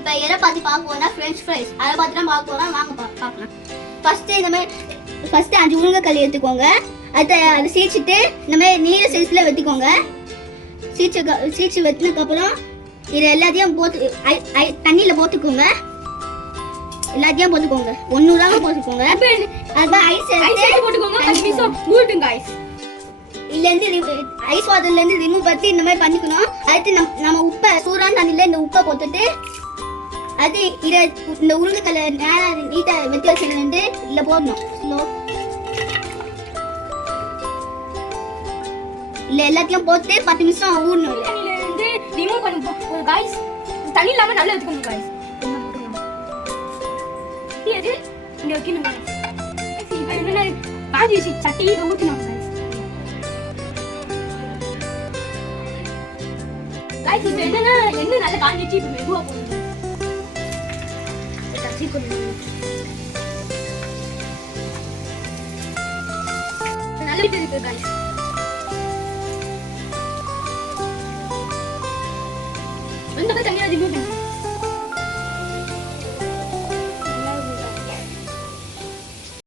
இப்போ எதை பற்றி பார்ப்போம்னா ஃப்ரெஞ்ச் ஃப்ரைஸ். அதை பற்றி தான் பார்க்கலாம். வாங்க பார்க்கலாம். ஃபஸ்ட்டு இந்த மாதிரி ஃபஸ்ட்டு 5 முருங்கைக்கல் எடுத்துக்கோங்க. அதை சீச்சிட்டு இந்த மாதிரி நீல சைஸில் வெட்டிக்கோங்க. சீச்சு வெட்டினதுக்கப்புறம் இதை எல்லாத்தையும் போட்டு தண்ணியில் போட்டுக்கோங்க. எல்லாத்தையும் போட்டுக்கோங்க. 1 தாங்க போட்டுக்கோங்க. அதுதான் ஐஸ் போட்டுக்கோங்க. இதுலேருந்து ஐஸ் வாட்டர்லேருந்து ரிமூவ் பண்ணி இந்த மாதிரி பண்ணிக்கணும். அடுத்து நம்ம உப்பை சூடான தண்ணியில் இந்த உப்பை போட்டுட்டு அது இதை இந்த உருளைக்கல்லை நேரம் நீட்டாக வெட்டி வச்சுருந்து இதில் போடணும். இல்லை எல்லாத்தையும் போட்டு 10 நிமிஷம் ஊறணும். தண்ணியிலேருந்து ரிமூவ் பண்ணி காய்ஸ் தண்ணி இல்லாமல் நல்லா வச்சுக்கணும் காய்ஸ். இது இங்கே வைக்கணும் காய்ஸ். இப்போ என்னென்ன காய்ச்சி வச்சு சட்டி இதை ஊற்றினோம் காய்ஸ். காய்ஸ் இப்போ என்னன்னா எண்ணெய் நல்லா காய்ச்சி இப்போ மெதுவாக போடணும். நல்ல இருக்கு காய்ஸ். இந்த தண்ணியை ரிமூவ் பண்ணு.